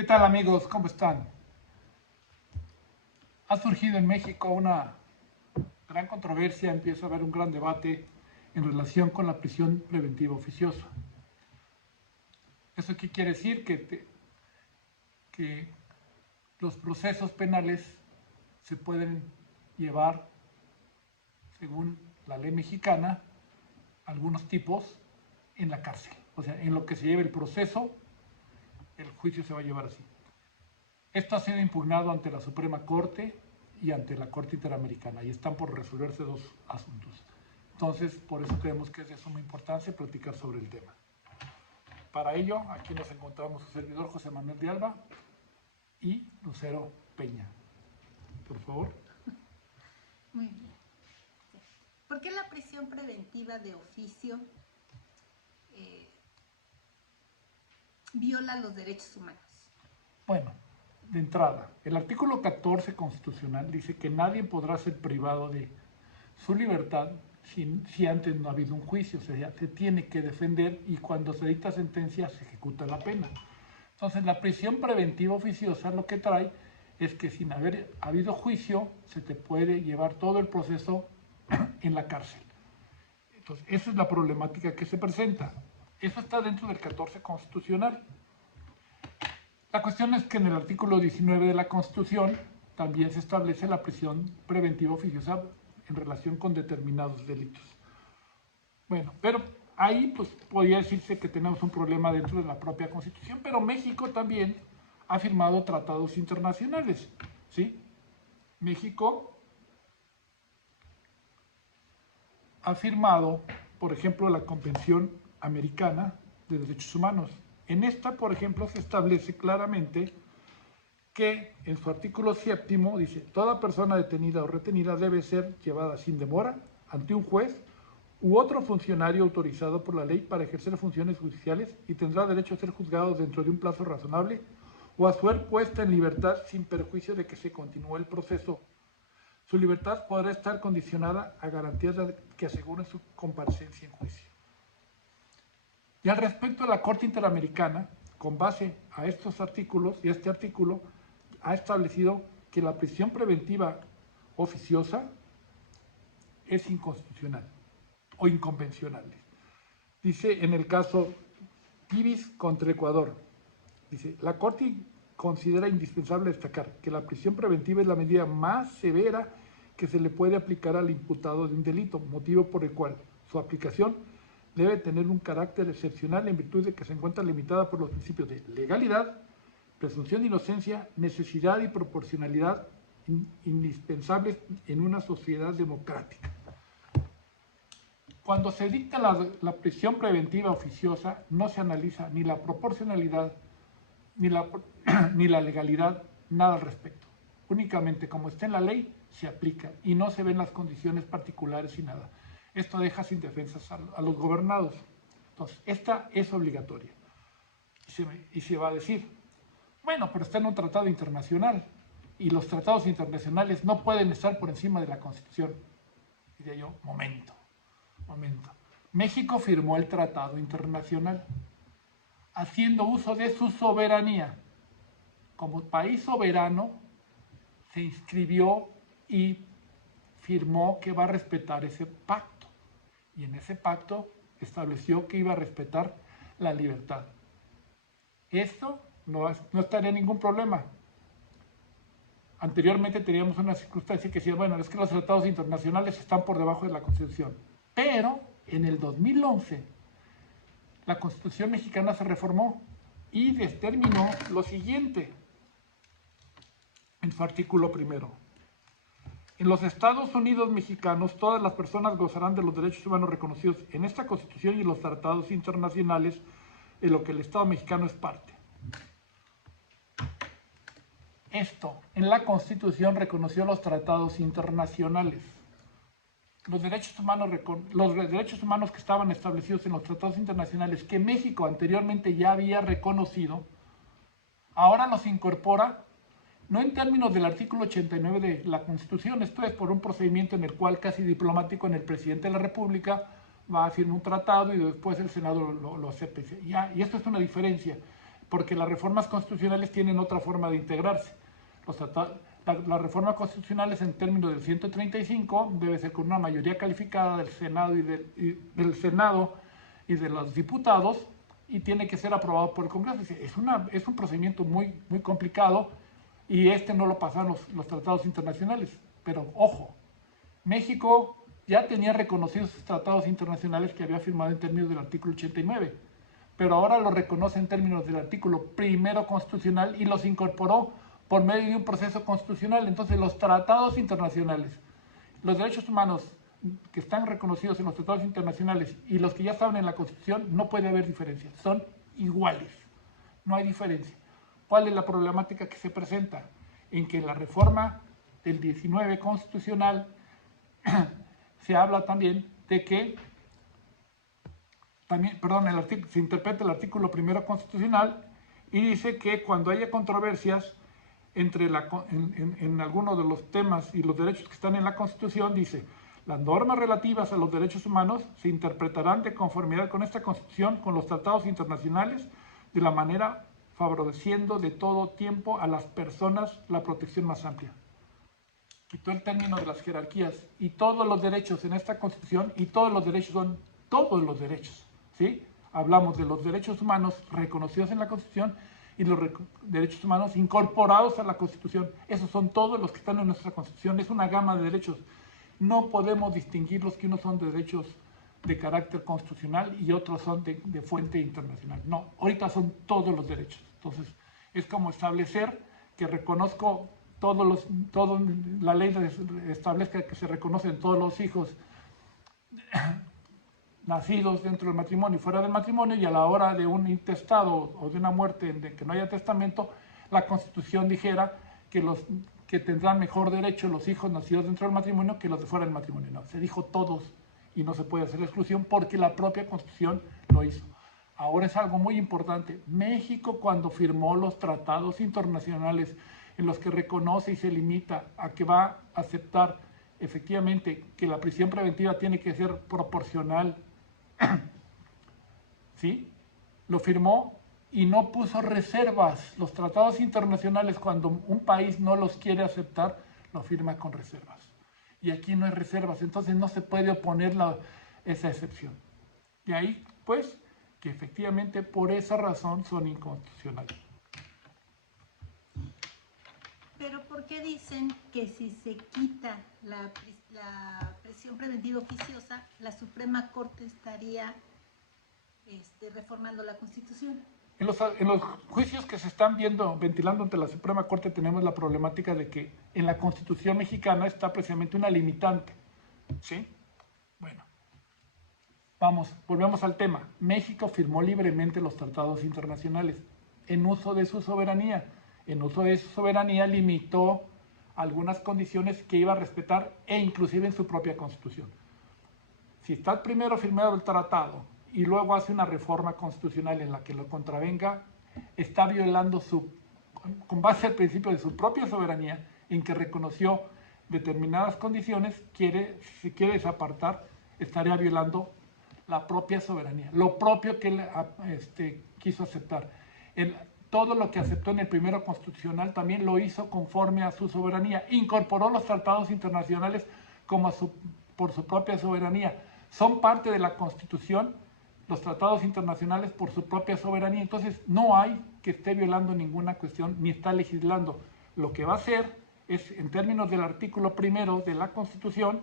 ¿Qué tal, amigos? ¿Cómo están? Ha surgido en México una gran controversia, empieza a haber un gran debate en relación con la prisión preventiva oficiosa. ¿Eso qué quiere decir? Que los procesos penales se pueden llevar, según la ley mexicana, algunos tipos, en la cárcel. O sea, en lo que se lleve el proceso, el juicio se va a llevar así. Esto ha sido impugnado ante la Suprema Corte y ante la Corte Interamericana y están por resolverse dos asuntos. Entonces, por eso creemos que es de suma importancia platicar sobre el tema. Para ello, aquí nos encontramos su servidor José Manuel de Alba y Lucero Peña. Por favor. Muy bien. ¿Por qué la prisión preventiva de oficio viola los derechos humanos? Bueno, de entrada, el artículo 14 constitucional dice que nadie podrá ser privado de su libertad si antes no ha habido un juicio. O sea, se tiene que defender y cuando se dicta sentencia se ejecuta la pena. Entonces, la prisión preventiva oficiosa lo que trae es que sin haber habido juicio se te puede llevar todo el proceso en la cárcel. Entonces, esa es la problemática que se presenta. Eso está dentro del 14 constitucional. La cuestión es que en el artículo 19 de la Constitución también se establece la prisión preventiva oficiosa en relación con determinados delitos. Bueno, pero ahí pues podría decirse que tenemos un problema dentro de la propia Constitución, pero México también ha firmado tratados internacionales, ¿sí? México ha firmado, por ejemplo, la Convención Americana de Derechos Humanos. En esta, por ejemplo, se establece claramente que en su artículo 7 dice: toda persona detenida o retenida debe ser llevada sin demora ante un juez u otro funcionario autorizado por la ley para ejercer funciones judiciales y tendrá derecho a ser juzgado dentro de un plazo razonable o a ser puesta en libertad sin perjuicio de que se continúe el proceso. Su libertad podrá estar condicionada a garantías que aseguren su comparecencia en juicio. Y al respecto, la Corte Interamericana, con base a estos artículos y este artículo, ha establecido que la prisión preventiva oficiosa es inconstitucional o inconvencional. Dice en el caso Pibis contra Ecuador, dice: la Corte considera indispensable destacar que la prisión preventiva es la medida más severa que se le puede aplicar al imputado de un delito, motivo por el cual su aplicación debe tener un carácter excepcional en virtud de que se encuentra limitada por los principios de legalidad, presunción de inocencia, necesidad y proporcionalidad indispensables en una sociedad democrática. Cuando se dicta la prisión preventiva oficiosa, no se analiza ni la proporcionalidad ni la legalidad, nada al respecto. Únicamente como está en la ley, se aplica y no se ven las condiciones particulares y nada. Esto deja sin defensas a los gobernados. Entonces, esta es obligatoria. Y se va a decir: bueno, pero está en un tratado internacional y los tratados internacionales no pueden estar por encima de la Constitución. Diría yo: momento. México firmó el tratado internacional haciendo uso de su soberanía. Como país soberano, se inscribió y firmó que va a respetar ese pacto. Y en ese pacto estableció que iba a respetar la libertad. Esto no estaría ningún problema. Anteriormente teníamos una circunstancia que decía: bueno, es que los tratados internacionales están por debajo de la Constitución. Pero en el 2011, la Constitución mexicana se reformó y determinó lo siguiente en su artículo primero: en los Estados Unidos mexicanos, todas las personas gozarán de los derechos humanos reconocidos en esta Constitución y en los tratados internacionales de lo que el Estado mexicano es parte. Esto, en la Constitución reconoció los tratados internacionales. Los derechos humanos que estaban establecidos en los tratados internacionales que México anteriormente ya había reconocido, ahora los incorpora, no en términos del artículo 89 de la Constitución, esto es por un procedimiento en el cual casi diplomático en el presidente de la República va a firmar un tratado y después el Senado lo acepta. Y esto es una diferencia. porque las reformas constitucionales tienen otra forma de integrarse. Las reformas constitucionales en términos del 135 debe ser con una mayoría calificada del Senado del Senado y de los diputados, y tiene que ser aprobado por el Congreso. Es un procedimiento muy, muy complicado, y no lo pasan los tratados internacionales. Pero ojo, México ya tenía reconocidos sus tratados internacionales que había firmado en términos del artículo 89, pero ahora los reconoce en términos del artículo primero constitucional y los incorporó por medio de un proceso constitucional. Entonces los tratados internacionales, los derechos humanos que están reconocidos en los tratados internacionales y los que ya estaban en la Constitución, no puede haber diferencia, son iguales, no hay diferencia. ¿Cuál es la problemática que se presenta? En que en la reforma del 19 constitucional se habla también de que se interpreta el artículo primero constitucional y dice que cuando haya controversias en algunos de los temas y los derechos que están en la Constitución, dice: las normas relativas a los derechos humanos se interpretarán de conformidad con esta Constitución, con los tratados internacionales, de la manera favoreciendo de todo tiempo a las personas la protección más amplia. Quitó el término de las jerarquías, y todos los derechos en esta Constitución, y todos los derechos son todos los derechos, ¿sí? Hablamos de los derechos humanos reconocidos en la Constitución y los derechos humanos incorporados a la Constitución. Esos son todos los que están en nuestra Constitución. Es una gama de derechos. No podemos distinguirlos, que unos son derechos de carácter constitucional y otros son de fuente internacional. No, ahorita son todos los derechos. Entonces, es como establecer que reconozco la ley establezca que se reconocen todos los hijos nacidos dentro del matrimonio y fuera del matrimonio, y a la hora de un intestado o de una muerte en que no haya testamento, la Constitución dijera que tendrán mejor derecho los hijos nacidos dentro del matrimonio que los de fuera del matrimonio. No, se dijo todos, y no se puede hacer exclusión porque la propia Constitución lo hizo. Ahora es algo muy importante. México, cuando firmó los tratados internacionales en los que reconoce y se limita a que va a aceptar efectivamente que la prisión preventiva tiene que ser proporcional, ¿sí? Lo firmó y no puso reservas. Los tratados internacionales, cuando un país no los quiere aceptar, lo firma con reservas. Y aquí no hay reservas, entonces no se puede oponer esa excepción. Y ahí, pues, que efectivamente por esa razón son inconstitucionales. Pero ¿por qué dicen que si se quita la prisión preventiva oficiosa, la Suprema Corte estaría reformando la Constitución? En los juicios que se están ventilando ante la Suprema Corte, tenemos la problemática de que en la Constitución mexicana está precisamente una limitante, ¿sí? Bueno, volvemos al tema. México firmó libremente los tratados internacionales en uso de su soberanía. En uso de su soberanía limitó algunas condiciones que iba a respetar, e inclusive en su propia Constitución. Si está primero firmado el tratado y luego hace una reforma constitucional en la que lo contravenga, está violando con base al principio de su propia soberanía, en que reconoció determinadas condiciones. Si quiere desapartar, estaría violando la propia soberanía, lo propio que él quiso aceptar. Todo lo que aceptó en el primero constitucional también lo hizo conforme a su soberanía. Incorporó los tratados internacionales por su propia soberanía. Son parte de la Constitución los tratados internacionales por su propia soberanía. Entonces no hay que esté violando ninguna cuestión ni está legislando. Lo que va a hacer es, en términos del artículo primero de la Constitución,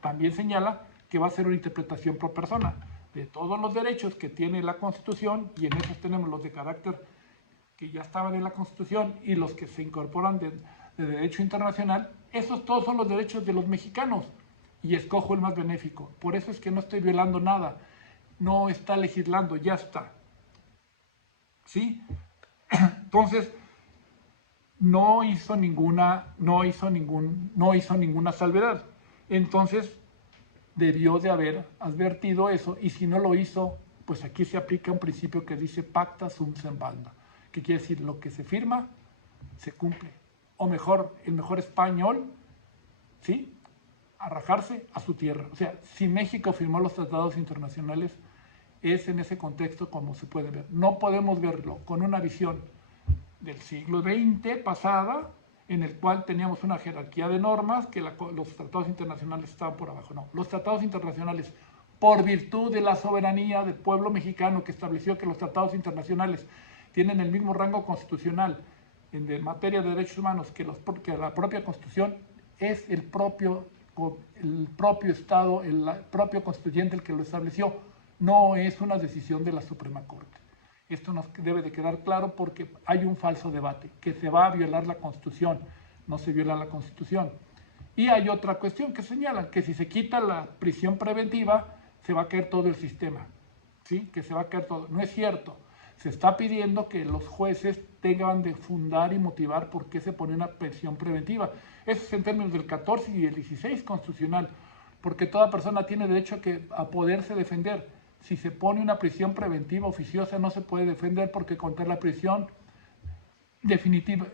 también señala que va a ser una interpretación pro persona de todos los derechos que tiene la Constitución, y en esos tenemos los de carácter que ya estaban en la Constitución y los que se incorporan de derecho internacional. Esos todos son los derechos de los mexicanos, y escojo el más benéfico. Por eso es que no estoy violando nada, no está legislando, ya está. ¿Sí? Entonces, no hizo ninguna salvedad. Entonces, debió de haber advertido eso, y si no lo hizo, pues aquí se aplica un principio que dice pacta sunt servanda, que quiere decir lo que se firma, se cumple. O mejor, el mejor español, ¿sí? Arrajarse a su tierra. O sea, si México firmó los tratados internacionales, es en ese contexto como se puede ver. No podemos verlo con una visión del siglo XX pasada, en el cual teníamos una jerarquía de normas que los tratados internacionales estaban por abajo. No, los tratados internacionales, por virtud de la soberanía del pueblo mexicano que estableció que los tratados internacionales tienen el mismo rango constitucional en materia de derechos humanos que la propia Constitución, es el propio Estado, el propio constituyente el que lo estableció, no es una decisión de la Suprema Corte. Esto nos debe de quedar claro porque hay un falso debate, que se va a violar la Constitución. No se viola la Constitución. Y hay otra cuestión que señalan, que si se quita la prisión preventiva, se va a caer todo el sistema. ¿Sí? Que se va a caer todo. No es cierto. Se está pidiendo que los jueces tengan de fundar y motivar por qué se pone una prisión preventiva. Eso es en términos del 14 y el 16 constitucional, porque toda persona tiene derecho a poderse defender. Si se pone una prisión preventiva oficiosa, no se puede defender porque contra la prisión definitiva,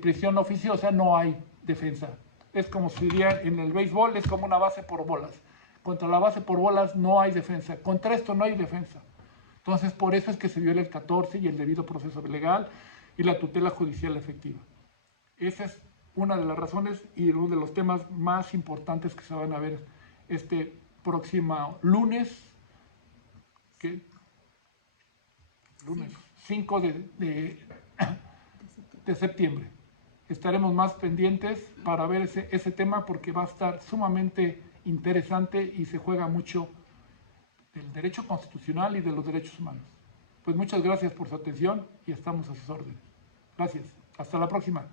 prisión oficiosa, no hay defensa. Es como si diría en el béisbol, es como una base por bolas. Contra la base por bolas no hay defensa. Contra esto no hay defensa. Entonces, por eso es que se viola el 14 y el debido proceso legal y la tutela judicial efectiva. Esa es una de las razones y uno de los temas más importantes que se van a ver este próximo lunes, lunes 5 de septiembre. Estaremos más pendientes para ver ese tema porque va a estar sumamente interesante y se juega mucho del derecho constitucional y de los derechos humanos. Pues muchas gracias por su atención y estamos a sus órdenes. Gracias. Hasta la próxima.